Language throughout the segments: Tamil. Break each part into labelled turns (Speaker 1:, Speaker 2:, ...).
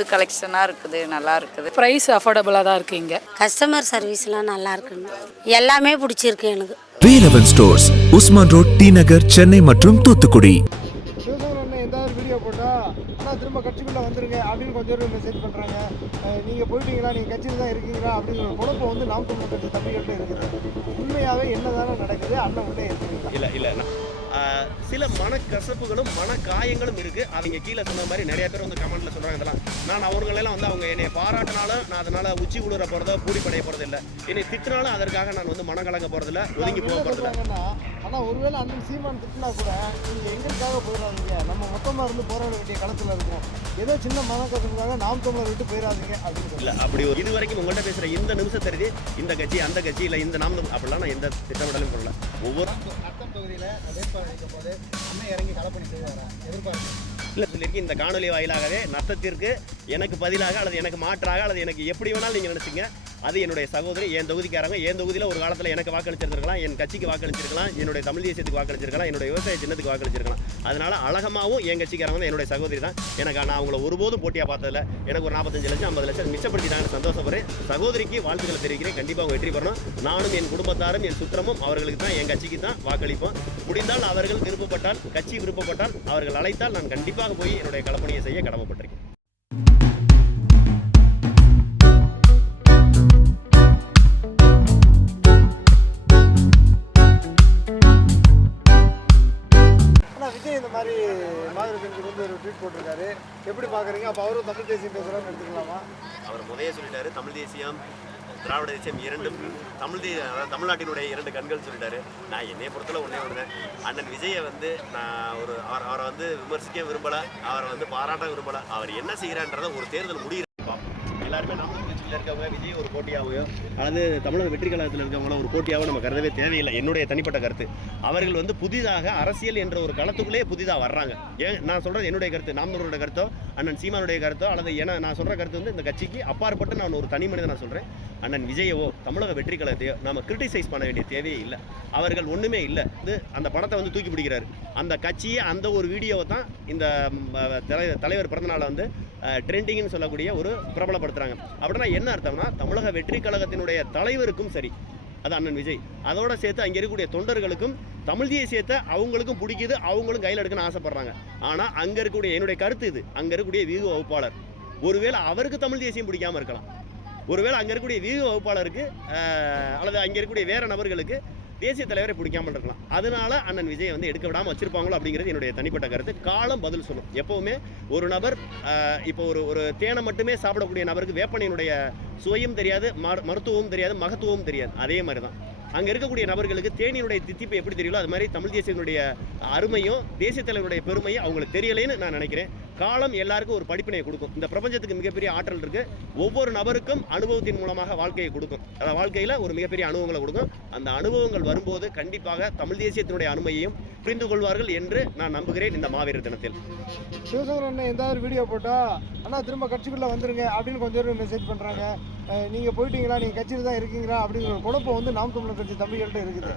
Speaker 1: புது கலெக்ஷனாக இருக்குது நல்லா இருக்குது.
Speaker 2: ப்ரைஸ் அஃபோர்டபுளாக தான் இருக்குது இங்கே.
Speaker 3: கஸ்டமர் சர்வீஸ்லாம் நல்லா இருக்குங்க. எல்லாமே பிடிச்சிருக்கு எனக்கு.
Speaker 4: Velavan stores Usman road T Nagar Chennai மற்றும் தூத்துக்குடி.
Speaker 5: திரும்ப கட்சிக்குள்ளே வந்துருங்க அப்படின்னு கொஞ்சம் பேர் மெசேஜ் பண்ணுறாங்க நீங்கள் போயிட்டீங்களா? நீங்கள் கட்சியில் தான் இருக்கீங்களா? அப்படிங்கிற ஒரு குழப்பம் வந்து நாம் தமிழ் கட்சி இருக்குது. உண்மையாகவே என்னதானே நடக்குது? அண்ணன் உள்ளே இருக்கீங்களா
Speaker 6: இல்லை இல்லை சில மனக்கசப்புகளும் மனக்காயங்களும் இருக்கு. அவங்க கீழே சொன்ன மாதிரி நிறைய பேர் வந்து கமெண்ட்ல சொல்றாங்க இதெல்லாம். நான் அவங்களெல்லாம் வந்து அவங்க என்னை பாராட்டினாலும் நான் அதனால உச்சி குளிர போறதோ பூடி படைய போறது இல்லை என்னை திட்டினாலும் அதற்காக நான் வந்து மனக்கலங்க போறதில்ல. ஒதுங்கி போக
Speaker 5: சொல்கிறாங்கன்னா ஆனால் ஒருவேளை அண்ணன் சீமான் திட்டினா கூட நீங்கள் எங்களுக்காக போயிடாதீங்க. நம்ம மொத்தமாக இருந்து போராட வேண்டிய களத்தில் இருக்கோம். ஏதோ சின்ன மனக்கசப்புக்காக நாம் தமிழர் விட்டு போயிடாதீங்க அப்படின்னு
Speaker 6: இல்ல அப்படி ஒரு இது வரைக்கும் உங்கள்கிட்ட பேசுற இந்த நிமிஷம் தெரியுது. இந்த கட்சி அந்த கட்சி இல்ல இந்த நாம் அப்படிலாம் நான் எந்த திட்டமிடலும் பண்ணல ஒவ்வொரு
Speaker 5: பகுதியில் வேட்பாளர் அளிக்கும் போது அண்ணன் இறங்கி களப்பணி செய்வாரா
Speaker 6: சொல்லியிருக்கு இந்த காணொலி வாயிலாகவே நத்தத்திற்கு எனக்கு பதிலாக அல்லது எனக்கு மாற்றாக அல்லது எனக்கு எப்படி வேணாலும் நீங்க நினைச்சீங்க. அது என்னுடைய சகோதரி என் தொகுதிக்காரங்க என் தொகுதியில் ஒரு காலத்தில் எனக்கு வாக்களிச்சிருக்கலாம் என் கட்சிக்கு வாக்களிச்சிருக்கலாம் என்னுடைய தமிழ் தேசியத்துக்கு வாக்களிச்சிருக்கலாம் என்னுடைய விவசாய சின்னத்துக்கு வாக்களிச்சிருக்கலாம். அதனால் அழகமாகவும் என் கட்சிக்காரங்க தான் என்னுடைய சகோதரி தான். எனக்கு நான் அவங்கள ஒருபோதும் போட்டியாக பார்த்ததில்ல. எனக்கு ஒரு நாற்பத்தஞ்சு லட்சம் ஐம்பது லட்சம் மிச்சப்படுத்திட்டாங்கன்னு சந்தோஷப்படுறேன். சகோதரிக்கு வாழ்த்துக்களை தெரிவிக்கிறேன். கண்டிப்பாக அவங்க வெற்றி பெறணும். நானும் என் குடும்பத்தாரும் என் சுற்றமும் அவர்களுக்கு தான் என் கட்சிக்கு தான் வாக்களிப்போம். முடிந்தால் அவர்கள் விருப்பப்பட்டால் கட்சி விருப்பப்பட்டால் அவர்கள் அழைத்தால் நான் கண்டிப்பாக போய் என்னுடைய கலப்பணியை செய்ய கடமைப்பட்டிருக்கேன்.
Speaker 5: பார்க்குறீங்க அப்போ அவரும் தமிழ் தேசியம் பேசுகிறான்னு எடுத்துக்கலாமா?
Speaker 6: அவர் முதைய சொல்லிட்டாரு தமிழ் தேசியம் திராவிட தேசியம் இரண்டும் தமிழ் தே தமிழ்நாட்டினுடைய இரண்டு கண்கள் சொல்லிட்டாரு. நான் என்னைய பொறுத்தல ஒன்றே ஒன்று அண்ணன் விஜயை வந்து நான் ஒரு அவர் அவரை வந்து விமர்சிக்க விரும்பலை அவரை வந்து பாராட்ட விரும்பலை. அவர் என்ன செய்கிறான்றத ஒரு தேர்தல் முடியிற எல்லாருமே நாமக்கல் கட்சியில் இருக்கவங்க விஜய் ஒரு போட்டியாகவோ அல்லது தமிழக வெற்றி கழகத்தில் இருக்கவங்கள ஒரு போட்டியாகவோ நம்ம கருதவே தேவையில்லை. என்னுடைய தனிப்பட்ட கருத்து. அவர்கள் வந்து புதிதாக அரசியல் என்ற ஒரு களத்துக்குள்ளே புதிதாக வர்றாங்க. ஏன்? நான் சொல்கிறது என்னுடைய கருத்து நாமனோட கருத்தோ அண்ணன் சீமானுடைய கருத்தோ அல்லது என நான் சொல்கிற கருத்து வந்து இந்த கட்சிக்கு அப்பாற்பட்டு நான் ஒரு தனி மனிதன் நான் சொல்கிறேன் அண்ணன் விஜயவோ தமிழக வெற்றி கழகத்தையோ நம்ம கிரிட்டிசைஸ் பண்ண வேண்டிய தேவையே இல்லை. அவர்கள் ஒன்றுமே இல்லை. இது அந்த படத்தை வந்து தூக்கி பிடிக்கிறாரு. அந்த கட்சியை அந்த ஒரு வீடியோவை தான் இந்த தலை- தலைவர் பிறந்தநாளை வந்து ட்ரெண்டிங்னு சொல்லக்கூடிய ஒரு பிரபலப்படுத்துகிறாங்க அப்படின்னா என்ன அர்த்தம்னா தமிழக வெற்றி கழகத்தினுடைய தலைவருக்கும் சரி அது அண்ணன் விஜய். அதோட சேர்த்து அங்கே இருக்கக்கூடிய தொண்டர்களுக்கும் தமிழ் தேசியத்தை அவங்களுக்கும் பிடிக்குது அவங்களும் கையில் எடுக்கணும்னு ஆசைப்படுறாங்க. ஆனால் அங்கே இருக்கக்கூடிய என்னுடைய கருத்து இது. அங்கே இருக்கக்கூடிய வீக வகுப்பாளர். ஒருவேளை அவருக்கு தமிழ் தேசியம் பிடிக்காம இருக்கலாம். ஒருவேளை அங்கே இருக்கக்கூடிய வீக வகுப்பாளருக்கு அல்லது அங்கே இருக்கக்கூடிய வேற நபர்களுக்கு தேசிய தலைவரை பிடிக்காமல் இருக்கலாம். அதனால அண்ணன் விஜயை வந்து எடுக்க விடாமல் வச்சிருப்பாங்களோ அப்படிங்கிறது என்னுடைய தனிப்பட்ட கருத்து. காலம் பதில் சொல்லும். எப்பவுமே ஒரு நபர் இப்போ ஒரு ஒரு தேனை மட்டுமே சாப்பிடக்கூடிய நபருக்கு வேப்பனையினுடைய சுவையும் தெரியாது மரு- மருத்துவமும் தெரியாது மகத்துவமும் தெரியாது. அதே மாதிரி தான் அங்கே இருக்கக்கூடிய நபர்களுக்கு தேனியினுடைய தித்திப்பு எப்படி தெரியலோ அது மாதிரி தமிழ் தேசியத்தினுடைய அருமையும் தேசிய தலைவருடைய பெருமையும் அவங்களுக்கு தெரியலைன்னு நான் நினைக்கிறேன். காலம் எல்லாருக்கும் ஒரு படிப்பினை கொடுக்கும். இந்த பிரபஞ்சத்துக்கு மிகப்பெரிய ஆற்றல் இருக்குது ஒவ்வொரு நபருக்கும் அனுபவத்தின் மூலமாக வாழ்க்கையை கொடுக்கும். அதாவது வாழ்க்கையில் ஒரு மிகப்பெரிய அனுபவங்களை கொடுக்கும். அந்த அனுபவங்கள் வரும்போது கண்டிப்பாக தமிழ் தேசியத்தினுடைய அருமையையும் புரிந்து கொள்வார்கள் என்று நான் நம்புகிறேன் இந்த மாவீரர் தினத்தில்.
Speaker 5: சிவசங்கர் அண்ணன் எந்த ஒரு வீடியோ போட்டால் ஆனால் திரும்ப கட்சிக்குள்ளே வந்துருங்க அப்படின்னு கொஞ்சம் பேர் மெசேஜ் பண்ணுறாங்க நீங்கள் போயிட்டீங்களா? நீங்கள் கட்சியில் தான் இருக்கீங்களா? அப்படிங்கிற ஒரு குழப்பம் வந்து நாம் தமிழர் கட்சி தம்பிகள்கிட்ட இருக்குது.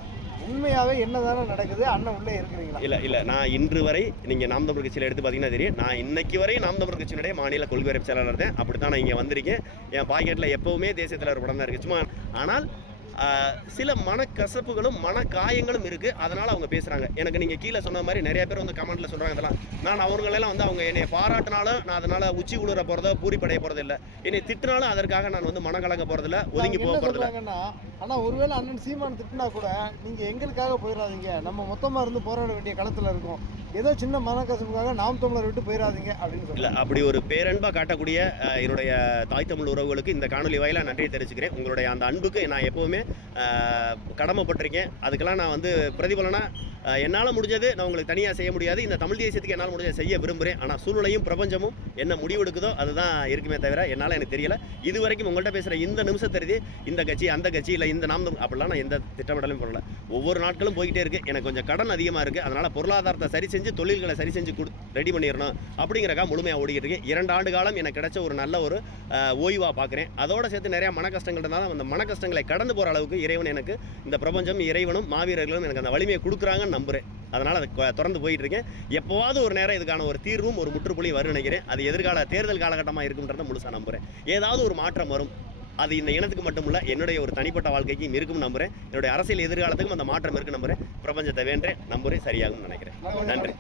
Speaker 5: உண்மையாகவே என்னதானே நடக்குது? அண்ணன் உள்ளே இருக்கிறீங்களா?
Speaker 6: இல்லை இல்லை. நான் இன்று வரை நீங்கள் நாம் தமிழ் கட்சியில் எடுத்து பார்த்தீங்கன்னா தெரியும். நான் இன்னைக்கு வரை நாம் தமிழ் கட்சியினுடைய மாநில கொள்கை செயலாளர் தான். அப்படி தான் நான் இங்கே வந்திருக்கேன். என் பாக்கெட்டில் எப்போவுமே தேசிய தலைவர் படம் தான் இருக்குது சும்மா ஆனால் சில மனக்கசப்புகளும் மனக்காயங்களும் இருக்குது அதனால் அவங்க பேசுகிறாங்க எனக்கு நீங்கள் கீழே சொன்ன மாதிரி நிறைய பேர் வந்து கமெண்ட்டில் சொல்கிறாங்க இதெல்லாம் நான் அவங்களெல்லாம் வந்து அவங்க என்னை பாராட்டினாலும் நான் அதனால் உச்சி குளிர போகிறதோ பூரி படைய போகிறது இல்லை என்னை திட்டினாலும் அதற்காக நான் வந்து மனக்கலங்க போகிறதில்ல ஒதுங்கி போக போகிறதில்ல
Speaker 5: ஆனால் ஒருவேளை அண்ணன் சீமான் திட்டினா கூட நீங்கள் எங்களுக்காக போயிடாதீங்க நம்ம மொத்தமாக இருந்து போராட வேண்டிய களத்தில் இருக்கோம். ஏதோ சின்ன மனக்கசப்புக்காக நாம் தமிழர் விட்டு போயிடாதீங்க அப்படின்னு
Speaker 6: இல்ல
Speaker 5: சொல்லி
Speaker 6: அப்படி ஒரு பேரன்பா காட்டக்கூடிய என்னுடைய தாய் தமிழ் உறவுகளுக்கு இந்த காணொலி வாயிலாக நன்றி தெரிவிச்சுக்கிறேன். உங்களுடைய அந்த அன்புக்கு நான் எப்பவுமே கடமைப்பட்டிருக்கேன். அதுக்கெல்லாம் நான் வந்து பிரதிபலனா அஹ், என்னால் முடிஞ்சது நான் உங்களுக்கு தனியாக செய்ய முடியாது. இந்த தமிழ் தேசியத்துக்கு என்னால் முடிஞ்சதை செய்ய விரும்புகிறேன் ஆனால் சூழ்நிலையும் பிரபஞ்சமும் என்ன முடிவெடுக்குதோ அதுதான் இருக்குமே தவிர என்னால் எனக்கு தெரியல. இது வரைக்கும் உங்கள்கிட்ட பேசுகிற இந்த நிமிஷம் தெரியுது இந்த கட்சி அந்த கட்சி இல்லை இந்த நாம் அப்படிலாம் நான் எந்த திட்டமிடலும் பண்ணல. ஒவ்வொரு நாட்களும் போய்கிட்டே இருக்குது எனக்கு கொஞ்சம் கடன் அதிகமாக இருக்குது அதனால் பொருளாதாரத்தை சரி செஞ்சு தொழில்களை சரி செஞ்சு கொடு ரெடி பண்ணிடணும் அப்படிங்கிறக்கா முழுமையாக ஓடிக்கிட்டு இருக்கு. இரண்டு ஆண்டு காலம் எனக்கு கிடைச்ச ஒரு நல்ல ஒரு ஓய்வாக பார்க்குறேன் அதோட சேர்த்து நிறையா மன கஷ்டங்கள் இருந்தாலும் அந்த மன கஷ்டங்களை கடந்து போகிற அளவுக்கு இறைவன் எனக்கு இந்த பிரபஞ்சம் இறைவனும் மாவீரர்களும் எனக்கு அந்த வலிமையை கொடுக்குறாங்கன்னு நம்புகிறேன் அதனால் அதை தொடர்ந்து போயிட்டு இருக்கேன் எப்போவாவது ஒரு நேரம் இதுக்கான ஒரு தீர்வும் ஒரு முற்றுப்புள்ளியும் வரும்னு நினைக்கிறேன். அது எதிர்கால தேர்தல் காலகட்டமாக இருக்குன்றதை முழுசாக நம்புகிறேன் ஏதாவது ஒரு மாற்றம் வரும் அது இந்த இனத்துக்கு மட்டும் இல்ல என்னுடைய ஒரு தனிப்பட்ட வாழ்க்கைக்கும் இருக்கும் நம்புறேன். என்னுடைய அரசியல் எதிர்காலத்துக்கும் அந்த மாற்றம் இருக்கு நம்புறேன். பிரபஞ்சத்தை வேண்டேன் நம்புறேன் சரியாகும் நினைக்கிறேன். நன்றி.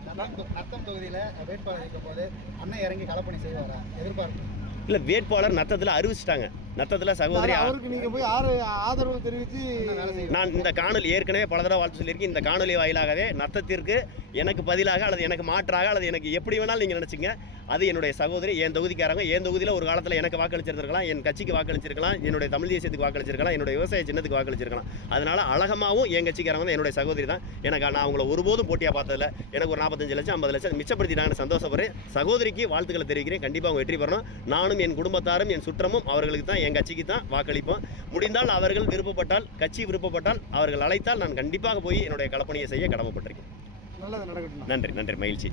Speaker 7: நத்தம் தொகுதியில் வேட்பாளர் இருக்கும் போது அண்ணன் இறங்கி களப்பணி செய்வாரா? எதிர்பார்ப்பு.
Speaker 6: இல்ல வேட்பாளர் நத்தத்தில் அறிவிச்சிட்டாங்க. நத்தத்தில் சகோதரி
Speaker 5: அவருக்கு நீங்க போய் ஆறு ஆதரவு தெரிவித்து
Speaker 6: நான் இந்த காணொலி ஏற்கனவே பல தடவை வாழ்த்து சொல்லியிருக்கேன். இந்த காணொலி வாயிலாகவே நத்தத்திற்கு எனக்கு பதிலாக அல்லது எனக்கு மாற்றாக அல்லது எனக்கு எப்படி வேணாலும் நீங்கள் நினச்சிங்க அது என்னுடைய சகோதரி என் தொகுதிக்காரங்க என் தொகுதியில் ஒரு காலத்தில் எனக்கு வாக்களிச்சிருந்திருக்கலாம் என் கட்சிக்கு வாக்களிச்சிருக்கலாம் என்னுடைய தமிழ் தேசியத்துக்கு வாக்களிச்சிருக்கலாம் என்னுடைய விவசாய சின்னத்துக்கு வாக்களிச்சிருக்கலாம். அதனால அழகமாகவும் என் கட்சிக்காரங்க தான் என்னுடைய சகோதரி தான். எனக்கு நான் அவங்கள ஒருபோதும் போட்டியாக பார்த்ததில்ல. எனக்கு ஒரு நாற்பத்தஞ்சு லட்சம் ஐம்பது லட்சம் மிச்சப்படுத்திட்டாங்கன்னு சந்தோஷப்படுறேன். சகோதரிக்கு வாழ்த்துக்களை தெரிவிக்கிறேன். கண்டிப்பாக அவங்க வெற்றி பெறணும். நானும் என் குடும்பத்தாரும் என் சுற்றமும் அவர்களுக்கு தான் என் கட்சிக்கு தான் வாக்களிப்போம். முடிந்தால் அவர்கள் விருப்பப்பட்டால் கட்சி விருப்பப்பட்டால் அவர்கள் அழைத்தால் நான் கண்டிப்பாக போய் என்னுடைய களப்பணியை செய்ய கடமைப்பட்டிருக்கேன். நன்றி நன்றி. மகிழ்ச்சி.